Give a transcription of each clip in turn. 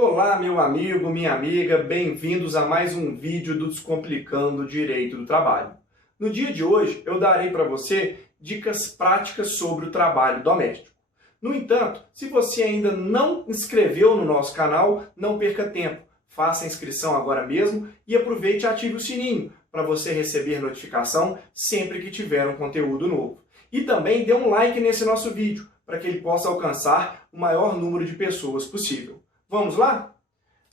Olá, meu amigo, minha amiga, bem-vindos a mais um vídeo do Descomplicando o Direito do Trabalho. No dia de hoje, eu darei para você dicas práticas sobre o trabalho doméstico. No entanto, se você ainda não inscreveu no nosso canal, não perca tempo. Faça a inscrição agora mesmo e aproveite e ative o sininho para você receber notificação sempre que tiver um conteúdo novo. E também dê um like nesse nosso vídeo para que ele possa alcançar o maior número de pessoas possível. Vamos lá?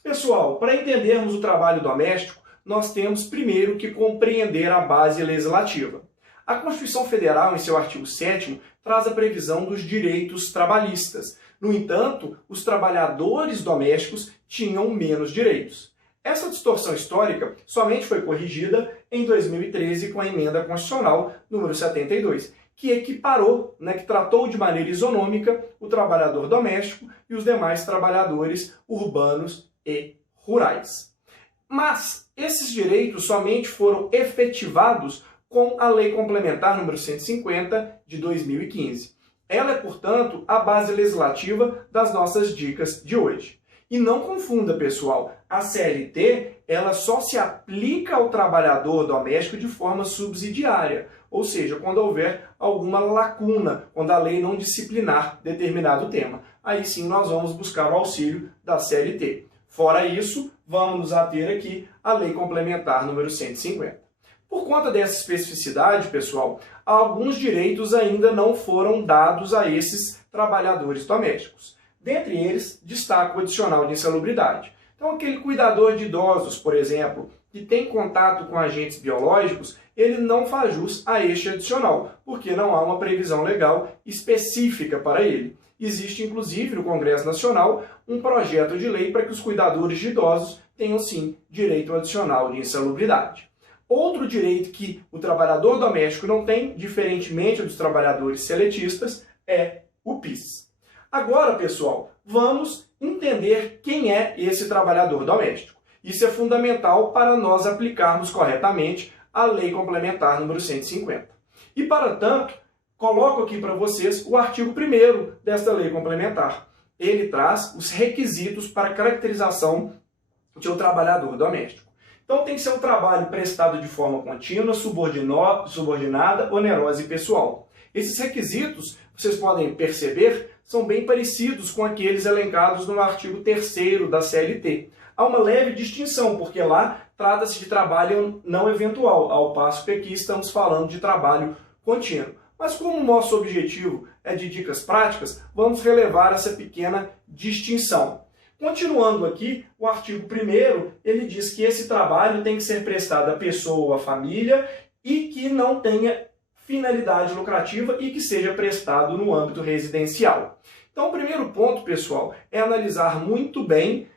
Pessoal, para entendermos o trabalho doméstico, nós temos primeiro que compreender a base legislativa. A Constituição Federal, em seu artigo 7º, traz a previsão dos direitos trabalhistas. No entanto, os trabalhadores domésticos tinham menos direitos. Essa distorção histórica somente foi corrigida em 2013 com a Emenda Constitucional número 72, que equiparou, que tratou de maneira isonômica o trabalhador doméstico e os demais trabalhadores urbanos e rurais. Mas esses direitos somente foram efetivados com a Lei Complementar número 150 de 2015. Ela é, portanto, a base legislativa das nossas dicas de hoje. E não confunda, pessoal, a CLT ela só se aplica ao trabalhador doméstico de forma subsidiária, ou seja, quando houver alguma lacuna, quando a lei não disciplinar determinado tema. Aí sim nós vamos buscar o auxílio da CLT. Fora isso, vamos nos ater aqui à Lei Complementar número 150. Por conta dessa especificidade, pessoal, alguns direitos ainda não foram dados a esses trabalhadores domésticos. Dentre eles, destaco o adicional de insalubridade. Então, aquele cuidador de idosos, por exemplo, que tem contato com agentes biológicos, ele não faz jus a este adicional, porque não há uma previsão legal específica para ele. Existe, inclusive, no Congresso Nacional, um projeto de lei para que os cuidadores de idosos tenham, sim, direito ao adicional de insalubridade. Outro direito que o trabalhador doméstico não tem, diferentemente dos trabalhadores seletistas, é o PIS. Agora, pessoal, vamos entender quem é esse trabalhador doméstico. Isso é fundamental para nós aplicarmos corretamente a Lei Complementar número 150. E, para tanto, coloco aqui para vocês o artigo 1º desta Lei Complementar. Ele traz os requisitos para a caracterização de um trabalhador doméstico. Então, tem que ser um trabalho prestado de forma contínua, subordinada, onerosa e pessoal. Esses requisitos, vocês podem perceber, são bem parecidos com aqueles elencados no artigo 3º da CLT. Há uma leve distinção, porque lá trata-se de trabalho não eventual, ao passo que aqui estamos falando de trabalho contínuo. Mas como o nosso objetivo é de dicas práticas, vamos relevar essa pequena distinção. Continuando aqui, o artigo 1º, ele diz que esse trabalho tem que ser prestado à pessoa ou à família e que não tenha finalidade lucrativa e que seja prestado no âmbito residencial. Então, o primeiro ponto, pessoal, é analisar muito bem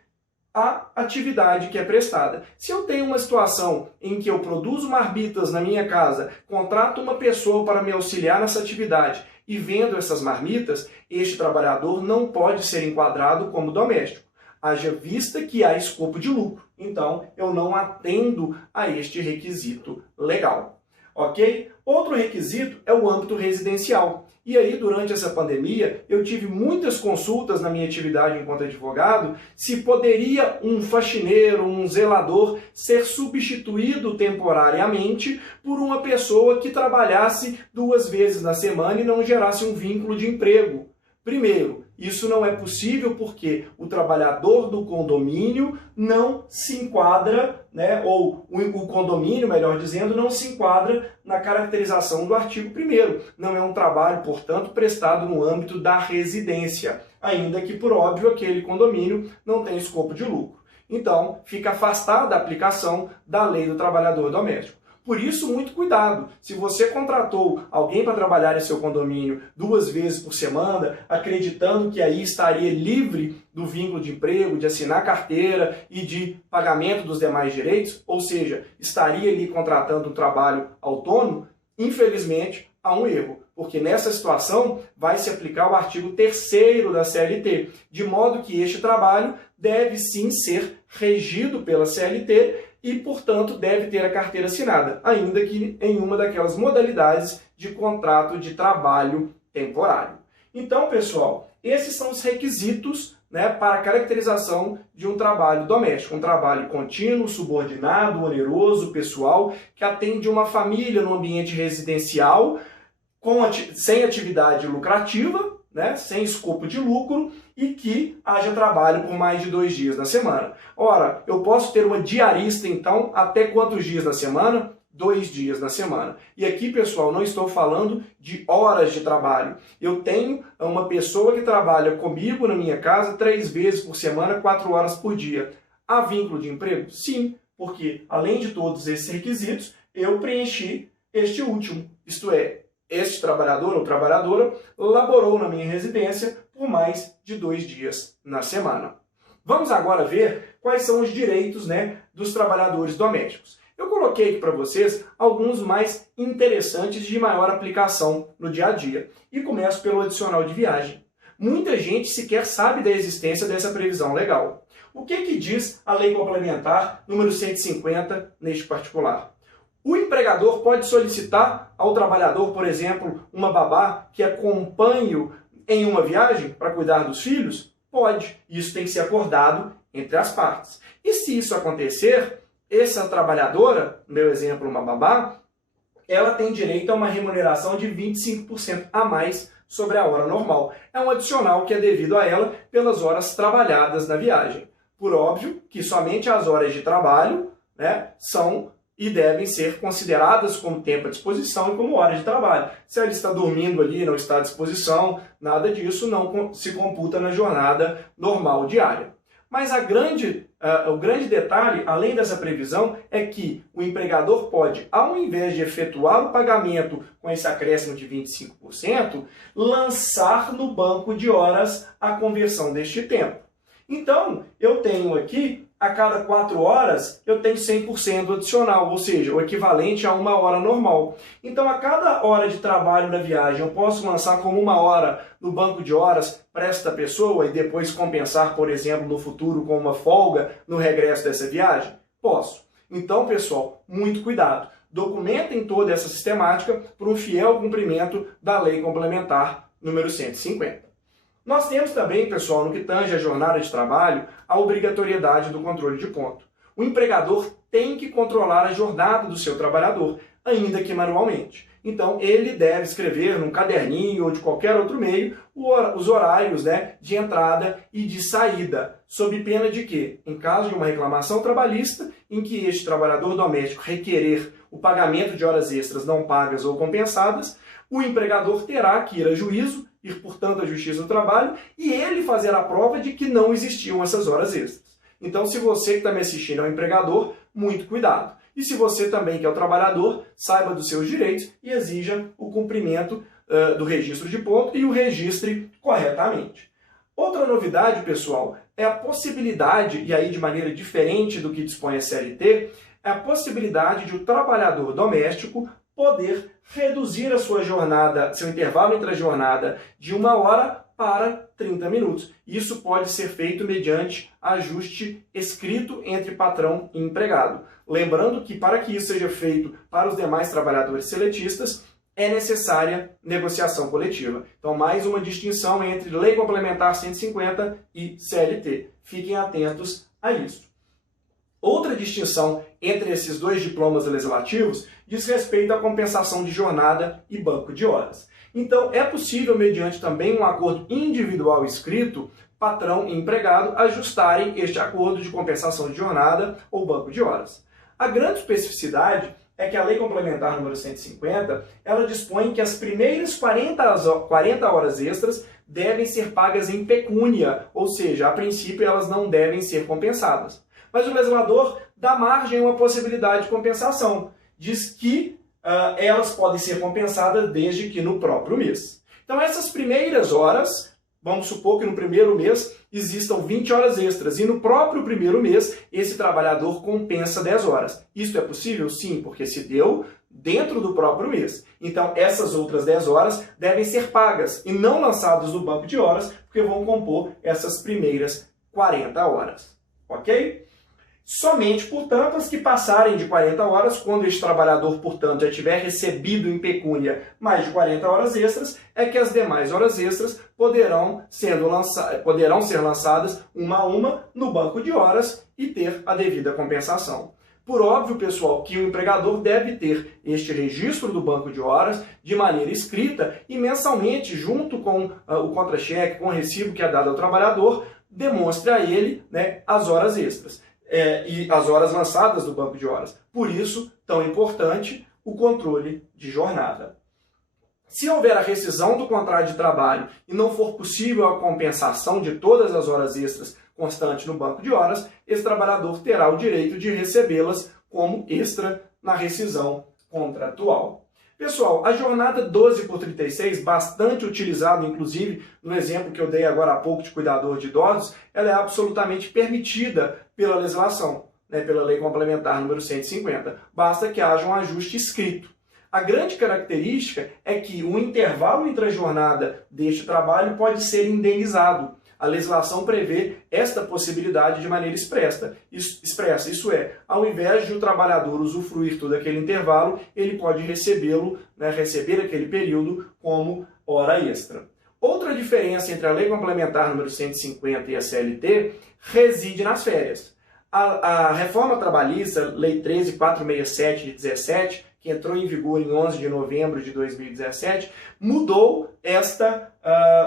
a atividade que é prestada. Se eu tenho uma situação em que eu produzo marmitas na minha casa, contrato uma pessoa para me auxiliar nessa atividade e vendo essas marmitas, este trabalhador não pode ser enquadrado como doméstico, haja vista que há escopo de lucro. Então, eu não atendo a este requisito legal. Ok? Outro requisito é o âmbito residencial. E aí, durante essa pandemia, eu tive muitas consultas na minha atividade enquanto advogado se poderia um faxineiro, um zelador, ser substituído temporariamente por uma pessoa que trabalhasse 2 vezes na semana e não gerasse um vínculo de emprego. Primeiro, isso não é possível porque o trabalhador do condomínio não se enquadra, ou o condomínio, melhor dizendo, não se enquadra na caracterização do artigo 1º. Não é um trabalho, portanto, prestado no âmbito da residência, ainda que, por óbvio, aquele condomínio não tem escopo de lucro. Então, fica afastado da aplicação da Lei do Trabalhador Doméstico. Por isso, muito cuidado. Se você contratou alguém para trabalhar em seu condomínio 2 vezes por semana, acreditando que aí estaria livre do vínculo de emprego, de assinar carteira e de pagamento dos demais direitos, ou seja, estaria ali contratando um trabalho autônomo, infelizmente há um erro, porque nessa situação vai se aplicar o artigo 3º da CLT, de modo que este trabalho deve sim ser regido pela CLT e, portanto, deve ter a carteira assinada, ainda que em uma daquelas modalidades de contrato de trabalho temporário. Então, pessoal, esses são os requisitos né, para a caracterização de um trabalho doméstico, um trabalho contínuo, subordinado, oneroso, pessoal, que atende uma família no ambiente residencial, sem atividade lucrativa, né, sem escopo de lucro, e que haja trabalho por mais de 2 dias na semana. Ora, eu posso ter uma diarista, então, até quantos dias na semana? 2 dias na semana. E aqui, pessoal, não estou falando de horas de trabalho. Eu tenho uma pessoa que trabalha comigo na minha casa 3 vezes por semana, 4 horas por dia. Há vínculo de emprego? Sim, porque além de todos esses requisitos, eu preenchi este último. Isto é, este trabalhador ou trabalhadora laborou na minha residência por mais de 2 dias na semana. Vamos agora ver quais são os direitos, né, dos trabalhadores domésticos. Eu coloquei aqui para vocês alguns mais interessantes de maior aplicação no dia a dia. E começo pelo adicional de viagem. Muita gente sequer sabe da existência dessa previsão legal. O que diz a Lei Complementar número 150 neste particular? O empregador pode solicitar ao trabalhador, por exemplo, uma babá que acompanhe-o em uma viagem para cuidar dos filhos? Pode. Isso tem que ser acordado entre as partes. E se isso acontecer, essa trabalhadora, no meu exemplo, uma babá, ela tem direito a uma remuneração de 25% a mais sobre a hora normal. É um adicional que é devido a ela pelas horas trabalhadas na viagem. Por óbvio que somente as horas de trabalho, né, são e devem ser consideradas como tempo à disposição e como hora de trabalho. Se ela está dormindo ali, não está à disposição, nada disso não se computa na jornada normal diária. Mas o grande detalhe, além dessa previsão, é que o empregador pode, ao invés de efetuar o pagamento com esse acréscimo de 25%, lançar no banco de horas a conversão deste tempo. Então, eu tenho aqui, a cada 4 horas, eu tenho 100% adicional, ou seja, o equivalente a 1 hora normal. Então, a cada hora de trabalho na viagem, eu posso lançar como 1 hora no banco de horas para esta pessoa e depois compensar, por exemplo, no futuro com uma folga no regresso dessa viagem? Posso. Então, pessoal, muito cuidado. Documentem toda essa sistemática para um fiel cumprimento da Lei Complementar número 150. Nós temos também, pessoal, no que tange a jornada de trabalho, a obrigatoriedade do controle de ponto. O empregador tem que controlar a jornada do seu trabalhador, ainda que manualmente. Então, ele deve escrever num caderninho ou de qualquer outro meio os horários, né, de entrada e de saída, sob pena de que, em caso de uma reclamação trabalhista, em que este trabalhador doméstico requerer o pagamento de horas extras não pagas ou compensadas, o empregador terá que ir a juízo, ir, portanto, à Justiça do Trabalho, e ele fazer a prova de que não existiam essas horas extras. Então, se você que está me assistindo é um empregador, muito cuidado. E se você também que é o trabalhador, saiba dos seus direitos e exija o cumprimento do registro de ponto e o registre corretamente. Outra novidade, pessoal, é a possibilidade, e aí de maneira diferente do que dispõe a CLT, é a possibilidade de o trabalhador doméstico poder reduzir a sua jornada, seu intervalo entre a jornada de 1 hora para 30 minutos. Isso pode ser feito mediante ajuste escrito entre patrão e empregado. Lembrando que para que isso seja feito para os demais trabalhadores seletistas, é necessária negociação coletiva. Então, mais uma distinção entre Lei Complementar 150 e CLT. Fiquem atentos a isso. Outra distinção entre esses dois diplomas legislativos diz respeito à compensação de jornada e banco de horas. Então, é possível, mediante também um acordo individual escrito, patrão e empregado ajustarem este acordo de compensação de jornada ou banco de horas. A grande especificidade é que a Lei Complementar número 150, ela dispõe que as primeiras 40 horas extras devem ser pagas em pecúnia, ou seja, a princípio elas não devem ser compensadas. Mas o legislador dá margem a uma possibilidade de compensação. Diz que elas podem ser compensadas desde que no próprio mês. Então essas primeiras horas, vamos supor que no primeiro mês existam 20 horas extras e no próprio primeiro mês esse trabalhador compensa 10 horas. Isso é possível? Sim, porque se deu dentro do próprio mês. Então essas outras 10 horas devem ser pagas e não lançadas no banco de horas, porque vão compor essas primeiras 40 horas. Ok? Somente, portanto, as que passarem de 40 horas, quando este trabalhador, portanto, já tiver recebido em pecúnia mais de 40 horas extras, é que as demais horas extras poderão ser lançadas uma a uma no banco de horas e ter a devida compensação. Por óbvio, pessoal, que o empregador deve ter este registro do banco de horas de maneira escrita e mensalmente, junto com o contra-cheque, com o recibo que é dado ao trabalhador, demonstre a ele, né, as horas extras. E as horas lançadas do banco de horas. Por isso, tão importante o controle de jornada. Se houver a rescisão do contrato de trabalho e não for possível a compensação de todas as horas extras constantes no banco de horas, esse trabalhador terá o direito de recebê-las como extra na rescisão contratual. Pessoal, a jornada 12 por 36, bastante utilizada, inclusive, no exemplo que eu dei agora há pouco de cuidador de idosos, ela é absolutamente permitida pela legislação, né, pela Lei Complementar número 150. Basta que haja um ajuste escrito. A grande característica é que o intervalo entre a jornada deste trabalho pode ser indenizado. A legislação prevê esta possibilidade de maneira expressa. Isso é, ao invés de o trabalhador usufruir todo aquele intervalo, ele pode recebê-lo, né, receber aquele período como hora extra. Outra diferença entre a Lei Complementar número 150 e a CLT reside nas férias. A reforma trabalhista, Lei 13.467 de 17, que entrou em vigor em 11 de novembro de 2017, mudou esta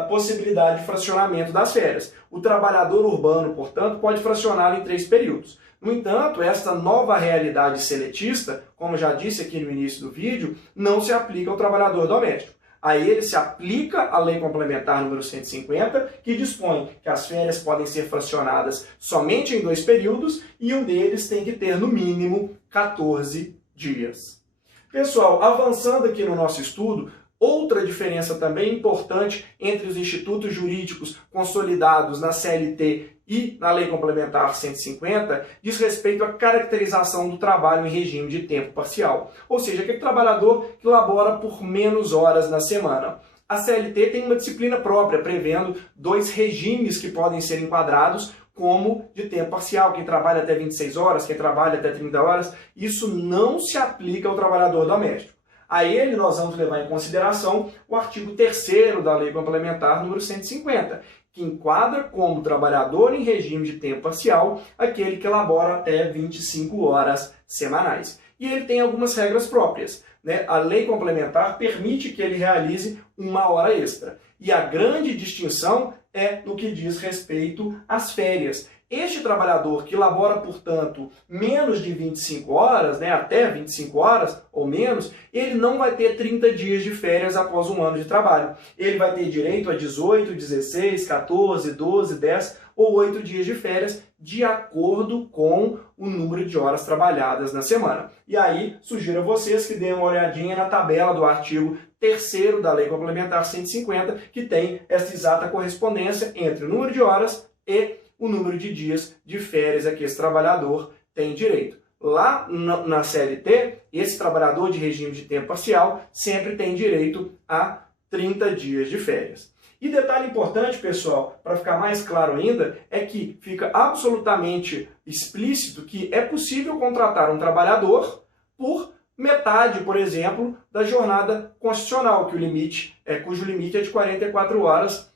possibilidade de fracionamento das férias. O trabalhador urbano, portanto, pode fracioná-lo em 3 períodos. No entanto, esta nova realidade seletista, como já disse aqui no início do vídeo, não se aplica ao trabalhador doméstico. A ele se aplica a Lei Complementar número 150, que dispõe que as férias podem ser fracionadas somente em 2 períodos e um deles tem que ter, no mínimo, 14 dias. Pessoal, avançando aqui no nosso estudo, outra diferença também importante entre os institutos jurídicos consolidados na CLT e na Lei Complementar 150 diz respeito à caracterização do trabalho em regime de tempo parcial, ou seja, aquele trabalhador que labora por menos horas na semana. A CLT tem uma disciplina própria, prevendo 2 regimes que podem ser enquadrados como de tempo parcial, quem trabalha até 26 horas, quem trabalha até 30 horas, isso não se aplica ao trabalhador doméstico. A ele nós vamos levar em consideração o artigo 3º da Lei Complementar número 150, que enquadra como trabalhador em regime de tempo parcial aquele que elabora até 25 horas semanais. E ele tem algumas regras próprias, né? A Lei Complementar permite que ele realize 1 hora extra. E a grande distinção é no que diz respeito às férias. Este trabalhador que labora, portanto, menos de 25 horas, né, até 25 horas ou menos, ele não vai ter 30 dias de férias após 1 ano de trabalho. Ele vai ter direito a 18, 16, 14, 12, 10 ou 8 dias de férias, de acordo com o número de horas trabalhadas na semana. E aí, sugiro a vocês que deem uma olhadinha na tabela do artigo 3º da Lei Complementar 150, que tem essa exata correspondência entre o número de horas e o número de dias de férias a que esse trabalhador tem direito. Lá na CLT, esse trabalhador de regime de tempo parcial sempre tem direito a 30 dias de férias. E detalhe importante, pessoal, para ficar mais claro ainda, é que fica absolutamente explícito que é possível contratar um trabalhador por metade, por exemplo, da jornada constitucional, cujo limite é de 44 horas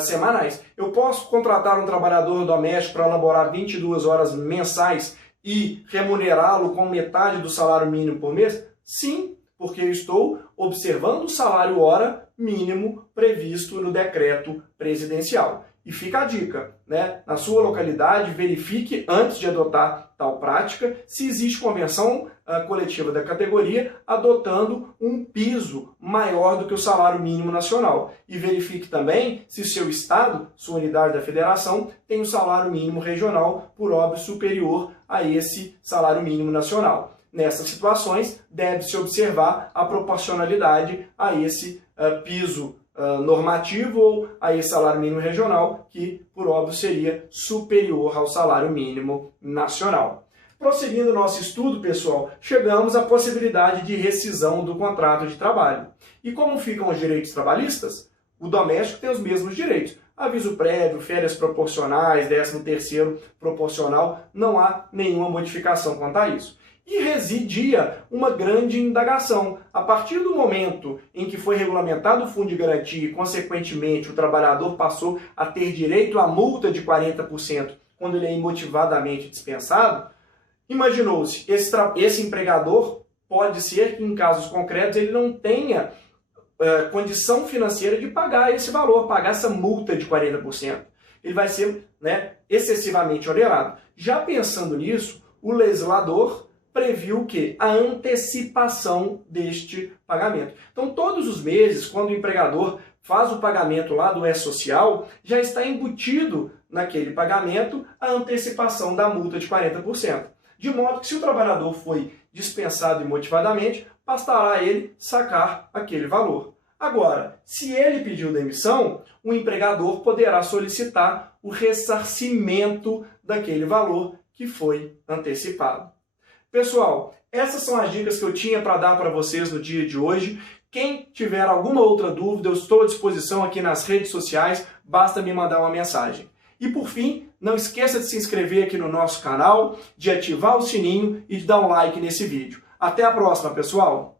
semanais. Eu posso contratar um trabalhador doméstico para elaborar 22 horas mensais e remunerá-lo com metade do salário mínimo por mês? Sim, porque eu estou observando o salário hora mínimo previsto no decreto presidencial. E fica a dica, né? Na sua localidade, verifique antes de adotar tal prática se existe convenção coletiva da categoria adotando um piso maior do que o salário mínimo nacional. E verifique também se seu estado, sua unidade da federação, tem um salário mínimo regional por óbvio superior a esse salário mínimo nacional. Nessas situações, deve-se observar a proporcionalidade a esse piso normativo ou a esse salário mínimo regional, que, por óbvio, seria superior ao salário mínimo nacional. Prosseguindo o nosso estudo, pessoal, chegamos à possibilidade de rescisão do contrato de trabalho. E como ficam os direitos trabalhistas? O doméstico tem os mesmos direitos. Aviso prévio, férias proporcionais, 13º proporcional, não há nenhuma modificação quanto a isso. E residia uma grande indagação. A partir do momento em que foi regulamentado o fundo de garantia e, consequentemente, o trabalhador passou a ter direito à multa de 40% quando ele é imotivadamente dispensado, imaginou-se, esse empregador pode ser que, em casos concretos, ele não tenha condição financeira de pagar esse valor, pagar essa multa de 40%. Ele vai ser, excessivamente onerado. Já pensando nisso, o legislador previu o quê? A antecipação deste pagamento. Então, todos os meses, quando o empregador faz o pagamento lá do E-Social, já está embutido naquele pagamento a antecipação da multa de 40%. De modo que, se o trabalhador foi dispensado imotivadamente, bastará ele sacar aquele valor. Agora, se ele pediu demissão, o empregador poderá solicitar o ressarcimento daquele valor que foi antecipado. Pessoal, essas são as dicas que eu tinha para dar para vocês no dia de hoje. Quem tiver alguma outra dúvida, eu estou à disposição aqui nas redes sociais, basta me mandar uma mensagem. E por fim, não esqueça de se inscrever aqui no nosso canal, de ativar o sininho e de dar um like nesse vídeo. Até a próxima, pessoal!